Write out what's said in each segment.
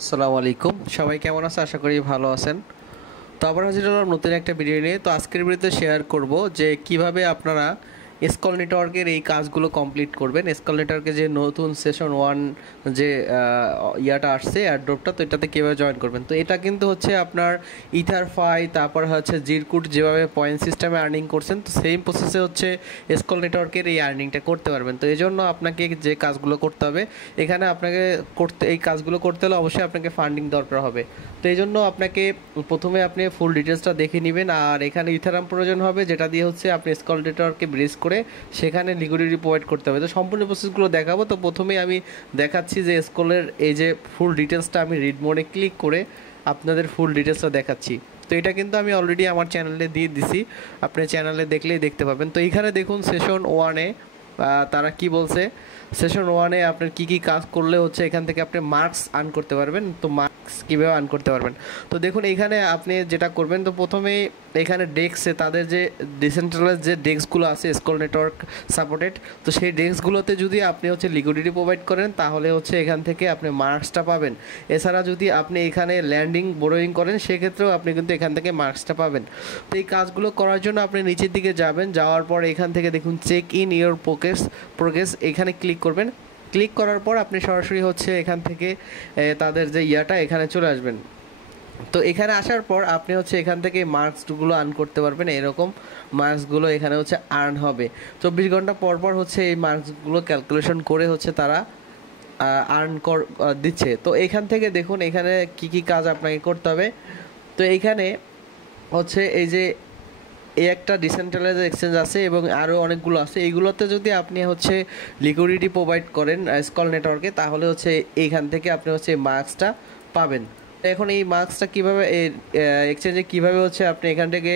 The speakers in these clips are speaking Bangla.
আসসালামু আলাইকুম, সবাই কেমন আছে? আশা করি ভালো আছেন। তো আবার হাজির হলাম নতুন একটা ভিডিও নিয়ে। তো আজকের ভিডিওতে শেয়ার করব যে কিভাবে আপনারা এসকল নেটওয়ার্কের এই কাজগুলো কমপ্লিট করবেন। এসকল নেটওয়ার্কে যে নতুন সেশন 1 যে ইয়াটা আসছে এয়ারড্রপটা, তো এটাতে কীভাবে জয়েন করবেন। তো এটা কিন্তু হচ্ছে আপনার ইথারফাই, তারপর হচ্ছে জিরকুট যেভাবে পয়েন্ট সিস্টেমে আর্নিং করছেন, তো সেম প্রসেসে হচ্ছে এসকল নেটওয়ার্কের এই আর্নিংটা করতে পারবেন। তো এই জন্য আপনাকে যে কাজগুলো করতে হবে, এখানে আপনাকে এই কাজগুলো করতে হলে অবশ্যই আপনাকে ফান্ডিং দরকার হবে। তো এই জন্য আপনাকে প্রথমে আপনি ফুল ডিটেলসটা দেখে নেবেন। আর এখানে ইথারাম প্রয়োজন হবে, যেটা দিয়ে হচ্ছে আপনি এসকল নেটওয়ার্ককে ব্রিজ করে সেখানে লিকুইডিটি প্রোভাইড করতে হবে। তো সম্পূর্ণ প্রসেসগুলো দেখাবো। তো প্রথমেই আমি দেখাচ্ছি যে এসকলের এই যে ফুল ডিটেলসটা আমি রিড মোডে ক্লিক করে আপনাদের ফুল ডিটেলসটা দেখাচ্ছি। তো এটা কিন্তু আমি অলরেডি আমার চ্যানেলে দিয়ে দিছি, আপনি চ্যানেলে দেখলেই দেখতে পাবেন। তো এইখানে দেখুন সেশন 1-এ তারা কি বলছে। সেশন 1-এ আপনার কী কী কাজ করলে হচ্ছে এখান থেকে আপনি মার্কস আর্ন করতে পারবেন। তো মার্কস কীভাবে আর্ন করতে পারবেন, তো দেখুন এইখানে আপনি যেটা করবেন, তো প্রথমেই এখানে ডেস্কে তাদের যে ডিসেন্ট্রালাইজ যে ডেস্কগুলো আছে এসকল নেটওয়ার্ক সাপোর্টেড, তো সেই ডেস্কগুলোতে যদি আপনি হচ্ছে লিকুইডিটি প্রোভাইড করেন তাহলে হচ্ছে এখান থেকে আপনি মার্কসটা পাবেন। এছাড়া যদি আপনি এখানে ল্যান্ডিং বোরোয়িং করেন সেক্ষেত্রেও আপনি কিন্তু এখান থেকে মার্কসটা পাবেন। তো এই কাজগুলো করার জন্য আপনি নিচের দিকে যাবেন, যাওয়ার পর এখান থেকে দেখুন চেক ইন ইওর প্রোগ্রেস এখানে ক্লিক করবেন। ক্লিক করার পর আপনি সরাসরি হচ্ছে এখান থেকে তাদের যে ইয়াটা এখানে চলে আসবেন। তো এখানে আসার পর আপনি হচ্ছে এখান থেকে মার্কসগুলো আর্ন করতে পারবেন। এরকম মার্কসগুলো এখানে হচ্ছে আর্ন হবে 24 ঘন্টা পর পর হচ্ছে এই মার্কসগুলো ক্যালকুলেশন করে হচ্ছে তারা আর্ন দিচ্ছে। তো এখান থেকে দেখুন এখানে কি কি কাজ আপনাকে করতে হবে। তো এইখানে হচ্ছে এই যে এই একটা ডিসেন্ট্রালাইজড এক্সচেঞ্জ আছে এবং আরও অনেকগুলো আছে, এইগুলোতে যদি আপনি হচ্ছে লিকুইডিটি প্রোভাইড করেন স্কল নেটওয়ার্কে, তাহলে হচ্ছে এইখান থেকে আপনি হচ্ছে মার্কসটা পাবেন। এখন এই মার্কসটা কীভাবে এক্সচেঞ্জে কীভাবে হচ্ছে আপনি এখান থেকে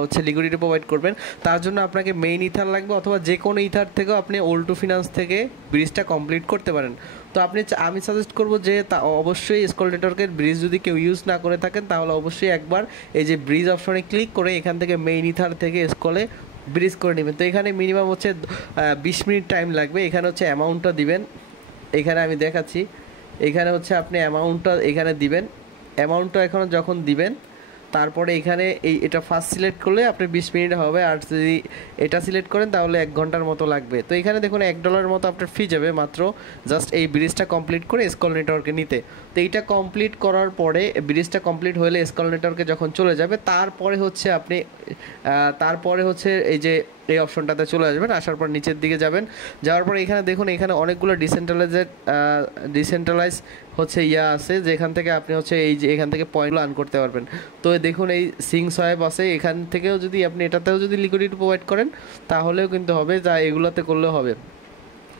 হচ্ছে লিকুইডিটি প্রোভাইড করবেন, তার জন্য আপনাকে মেইন ইথার লাগবে, অথবা যে কোনো ইথার থেকেও আপনি ওল্টো ফিনান্স থেকে ব্রিজটা কমপ্লিট করতে পারেন। তো আমি সাজেস্ট করব যে অবশ্যই স্কল নেটওয়ার্কের ব্রিজ যদি কেউ ইউজ না করে থাকেন তাহলে অবশ্যই একবার এই যে ব্রিজ অপশনে ক্লিক করে এখান থেকে মেইন ইথার থেকে স্কলে ব্রিজ করে নেবেন। তো এখানে মিনিমাম হচ্ছে 20 মিনিট টাইম লাগবে। এখানে হচ্ছে অ্যামাউন্টটা দিবেন, এখানে আমি দেখাচ্ছি। এখানে হচ্ছে আপনি অ্যামাউন্টটা এখানে দিবেন। অ্যামাউন্টটা এখন যখন দিবেন তারপরে এখানে এটা ফার্স্ট সিলেক্ট করলে আপনি 20 মিনিট হবে, আর যদি এটা সিলেক্ট করেন তাহলে 1 ঘন্টার মতো লাগবে। তো এখানে দেখুন $1 মতো আপনার ফি যাবে মাত্র জাস্ট এই ব্রিজটা কমপ্লিট করে স্কল নেটওয়ার্কে নিতে। তো এইটা কমপ্লিট করার পরে ব্রিজটা কমপ্লিট হলে স্কল নেটওয়ার্কে যখন চলে যাবে তারপরে হচ্ছে আপনি তারপরে হচ্ছে এই যে এই অপশনটাতে চলে আসবেন। আসার পর নিচের দিকে যাবেন, যাওয়ার পর এখানে দেখুন এখানে অনেকগুলো ডিসেন্ট্রালাইজ হচ্ছে ইয়া আছে, যেখান থেকে আপনি হচ্ছে এই যে এখান থেকে পয়েন্টগুলো আর্ন করতে পারবেন। তো দেখুন এই সিং সোয়াইপ আছে, এখান থেকেও যদি আপনি এটাতেও যদি লিকুইডিটি প্রোভাইড করেন তাহলেও কিন্তু হবে, যা এগুলোতে করলেও হবে।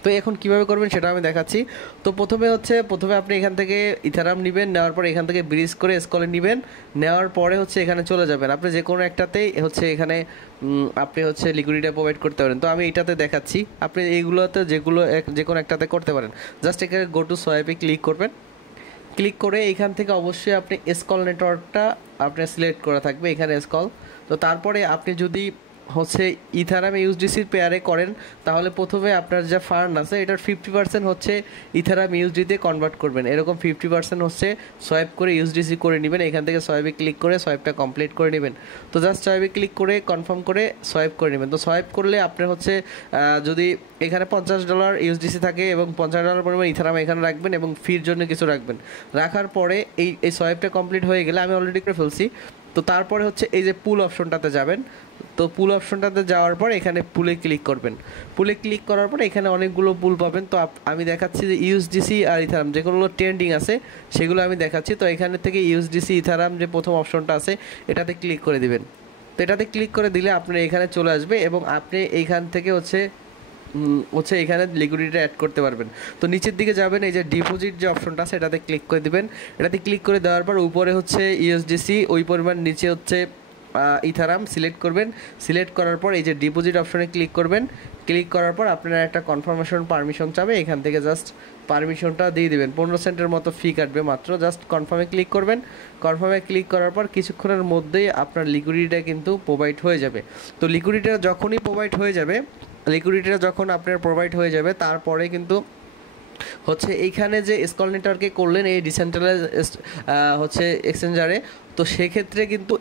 তো এখন কিভাবে করবেন সেটা আমি দেখাচ্ছি। তো প্রথমে আপনি এখান থেকে ইথারাম নেবেন, নেওয়ার পর এখান থেকে ব্রিজ করে স্কলে নেবেন, নেওয়ার পরে হচ্ছে এখানে চলে যাবেন। আপনি যে কোনো একটাতেই হচ্ছে এখানে আপনি হচ্ছে লিকুইডিটি প্রোভাইড করতে পারেন। তো আমি এটাতে দেখাচ্ছি, আপনি এইগুলোতে যে কোনো একটাতে করতে পারেন। জাস্ট এখানে গো টু সোয়াইপে ক্লিক করবেন। ক্লিক করে এখান থেকে অবশ্যই আপনি স্কল নেটওয়ার্কটা আপনার সিলেক্ট করা থাকবে, এখানে স্কল। তো তারপরে আপনি যদি হচ্ছে ইথারাম ইউএসডিসির পেয়ারে করেন তাহলে প্রথমে আপনার যা ফান্ড আছে এটার 50% হচ্ছে ইথারাম ইউএসডিতে কনভার্ট করবেন। এরকম 50% হচ্ছে সোয়াইপ করে ইউএসডিসি করে নেবেন। এখান থেকে সোয়াইপে ক্লিক করে সোয়াইপটা কমপ্লিট করে নেবেন। তো জাস্ট সোয়াইপে ক্লিক করে কনফার্ম করে সোয়াইপ করে নেবেন। তো সোয়াইপ করলে আপনার হচ্ছে যদি এখানে $50 ইউএসডিসি থাকে এবং $50 পরিমাণ ইথারাম এখানে রাখবেন এবং ফির জন্য কিছু রাখবেন। রাখার পরে এই সোয়াইপটা কমপ্লিট হয়ে গেলে আমি অলরেডি করে ফেলছি। তো তারপরে হচ্ছে এই যে পুল অপশনটাতে যাবেন। তো পুল অপশনটাতে যাওয়ার পর এখানে পুলে ক্লিক করবেন। পুলে ক্লিক করার পর এখানে অনেকগুলো পুল পাবেন। তো আমি দেখাচ্ছি যে ইউএসডিসি আর ইথারাম যেগুলো ট্রেন্ডিং আছে সেগুলো আমি দেখাচ্ছি। তো এখানে থেকে ইউএসডিসি ইথারাম যে প্রথম অপশনটা আছে এটাতে ক্লিক করে দিবেন। তো এটাতে ক্লিক করে দিলে আপনার এখানে চলে আসবে এবং আপনি এইখান থেকে হচ্ছে এখানে লিকুইডিটি অ্যাড করতে পারবেন। তো নিচের দিকে যাবেন, এই যে ডিপোজিট যে অপশনটা আছে এটাতে ক্লিক করে দিবেন। এটাতে ক্লিক করে দেওয়ার পর উপরে হচ্ছে ইউএসডিসি ওই পরিমাণ, নিচে হচ্ছে ইথারাম সিলেক্ট করবেন। সিলেক্ট করার পর এই যে ডিপোজিট অপশনে ক্লিক করবেন। ক্লিক করার পর আপনারা একটা কনফার্মেশন পারমিশন চাবে, এখান থেকে জাস্ট পারমিশনটা দিয়ে দেবেন। 15 সেন্টের মতো ফি কাটবে মাত্র। জাস্ট কনফার্মে ক্লিক করবেন। কনফার্মে ক্লিক করার পর কিছুক্ষণের মধ্যেই আপনার লিকুইডিটিটা কিন্তু প্রোভাইড হয়ে যাবে। তো লিকুইডিটিটা যখন আপনার প্রোভাইড হয়ে যাবে তারপরে কিন্তু হচ্ছে এইখানে যে স্কল নেটওয়ার্কে করলেন এই ডিসেন্ট্রালাইজ হচ্ছে এক্সচেঞ্জারে, তো সেক্ষেত্রে কিন্তু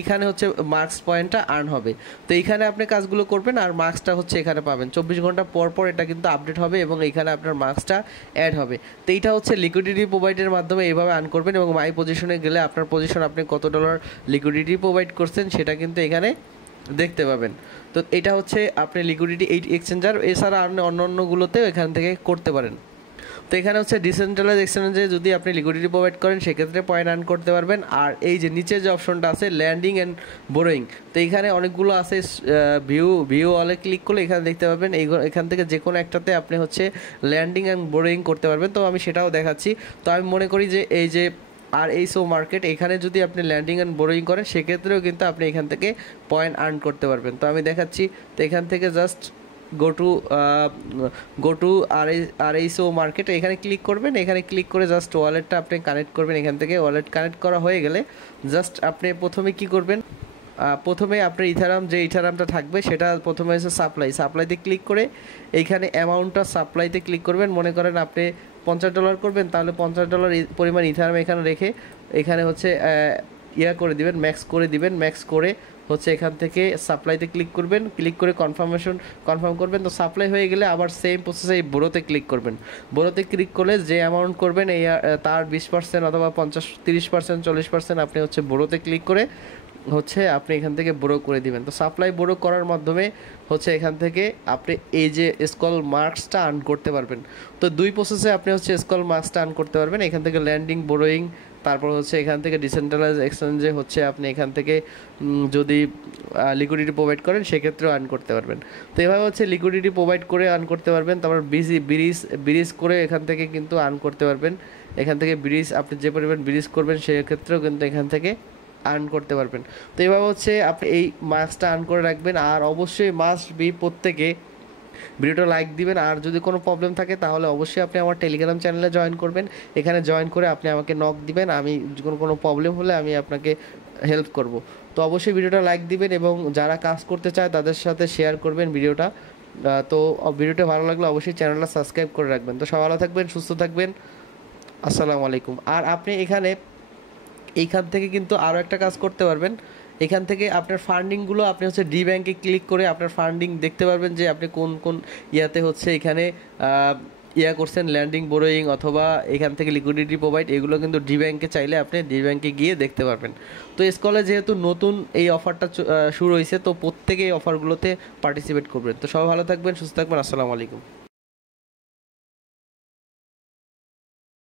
এখানে হচ্ছে মার্কস পয়েন্টটা আর্ন হবে। তো এইখানে আপনি কাজগুলো করবেন আর মার্কসটা হচ্ছে এখানে পাবেন 24 ঘন্টা পর পর, এটা কিন্তু আপডেট হবে এবং এখানে আপনার মার্কসটা অ্যাড হবে। তো এইটা হচ্ছে লিকুইডিটি প্রোভাইডের মাধ্যমে এইভাবে আর্ন করবেন এবং মাই পজিশনে গেলে আপনার পজিশন আপনি কত ডলার লিকুইডিটি প্রোভাইড করছেন সেটা কিন্তু এখানে দেখতে পাবেন। তো এটা হচ্ছে আপনি লিকুইডিটি এই এক্সচেঞ্জার, এছাড়া আপনি অন্য অন্যগুলোতেও এখান থেকে করতে পারেন। তো এখানে হচ্ছে ডিসেন্ট্রালাইজ এক্সচেঞ্জে যদি আপনি লিকুইডিটি প্রোভাইড করেন সেক্ষেত্রে পয়েন্ট আর্ন করতে পারবেন। আর এই যে নিচে যে অপশনটা আছে ল্যান্ডিং অ্যান্ড বোরোয়িং, তো এখানে অনেকগুলো আছে, ভিউ অলে ক্লিক করলে এখানে দেখতে পাবেন এখান থেকে যে কোনো একটাতে আপনি হচ্ছে ল্যান্ডিং অ্যান্ড বোরোয়িং করতে পারবেন। তো আমি সেটাও দেখাচ্ছি। তো আমি মনে করি যে এই যে RSO মার্কেট, এখানে যদি আপনি ল্যান্ডিং অ্যান্ড বোরোয়িং করেন সেক্ষেত্রেও কিন্তু আপনি এখান থেকে পয়েন্ট আর্ন করতে পারবেন। তো আমি দেখাচ্ছি। তো এখান থেকে just go to RSO market, এখানে ক্লিক করবেন। এখানে ক্লিক করে জাস্ট ওয়ালেটটা আপনি কানেক্ট করবেন। এখান থেকে ওয়ালেট কানেক্ট করা হয়ে গেলে জাস্ট আপনি প্রথমে কি করবেন, প্রথমে আপনার ইথারাম যে ইথারামটা থাকবে সেটা প্রথমে হচ্ছে সাপ্লাইতে ক্লিক করে এইখানে অ্যামাউন্টটা সাপ্লাইতে ক্লিক করবেন। মনে করেন আপনি $50 করবেন, তাহলে $50 পরিমাণ ইথারাম এখানে রেখে এখানে হচ্ছে করে দিবেন, ম্যাক্স করে দিবেন। ম্যাক্স করে হচ্ছে এখান থেকে সাপ্লাইতে ক্লিক করবেন, ক্লিক করে কনফার্ম করবেন। তো সাপ্লাই হয়ে গেলে আবার সেম প্রসেসে এই বোরোতে ক্লিক করবেন। বোরোতে ক্লিক করলে যে অ্যামাউন্ট করবেন এই তার 20% অথবা 30%, 40% আপনি হচ্ছে বোরোতে ক্লিক করে হচ্ছে আপনি এখান থেকে বোরো করে দিবেন। তো সাপ্লাই বোরো করার মাধ্যমে হচ্ছে এখান থেকে আপনি এই যে স্কল মার্কসটা আর্ন করতে পারবেন। তো দুই প্রসেসে আপনি হচ্ছে স্কল মার্কসটা আর্ন করতে পারবেন, এখান থেকে ল্যান্ডিং বোরোয়িং, তারপর হচ্ছে এখান থেকে ডিসেন্ট্রালাইজ এক্সচেঞ্জে হচ্ছে আপনি এখান থেকে যদি লিকুইডিটি প্রোভাইড করেন সেক্ষেত্রেও আর্ন করতে পারবেন। তো এভাবে হচ্ছে লিকুইডিটি প্রোভাইড করে আর্ন করতে পারবেন। তারপর ব্রিজ করে এখান থেকে কিন্তু আর্ন করতে পারবেন। এখান থেকে ব্রিজ আপনি যে পরিমাণ ব্রিজ করবেন সেক্ষেত্রেও কিন্তু এখান থেকে আর্ন করতে পারবেন। তো এইভাবে হচ্ছে আপনি এই মার্কসটা আর্ন করে রাখবেন। আর অবশ্যই মাস্ট বি প্রত্যেকে ভিডিওটা লাইক দিবেন। আর যদি কোনো প্রবলেম থাকে তাহলে অবশ্যই আপনি আমার টেলিগ্রাম চ্যানেলে জয়েন করবেন। এখানে জয়েন করে আপনি আমাকে নক দিবেন, আমি কোনো প্রবলেম হলে আমি আপনাকে হেল্প করব। তো অবশ্যই ভিডিওটা লাইক দিবেন এবং যারা কাজ করতে চায় তাদের সাথে শেয়ার করবেন ভিডিওটা। তো ভিডিওটা ভালো লাগলে অবশ্যই চ্যানেলটা সাবস্ক্রাইব করে রাখবেন। তো সবাই ভালো থাকবেন, সুস্থ থাকবেন। আসসালামু আলাইকুম। আর আপনি এইখান থেকে কিন্তু আরও একটা কাজ করতে পারবেন। এখান থেকে আপনার ফান্ডিংগুলো আপনি হচ্ছে ডি ব্যাঙ্কে ক্লিক করে আপনার ফান্ডিং দেখতে পারবেন যে আপনি কোন কোন ইয়াতে হচ্ছে এখানে করছেন, ল্যান্ডিং বোরোয়িং অথবা এখান থেকে লিকুইডিটি প্রোভাইড, এগুলো কিন্তু ডি ব্যাঙ্কে চাইলে আপনি ডি ব্যাঙ্কে গিয়ে দেখতে পারবেন। তো স্কলে যেহেতু নতুন এই অফারটা শুরু হয়েছে, তো প্রত্যেকে এই অফারগুলোতে পার্টিসিপেট করবেন। তো সবাই ভালো থাকবেন, সুস্থ থাকবেন। আসসালামু আলাইকুম।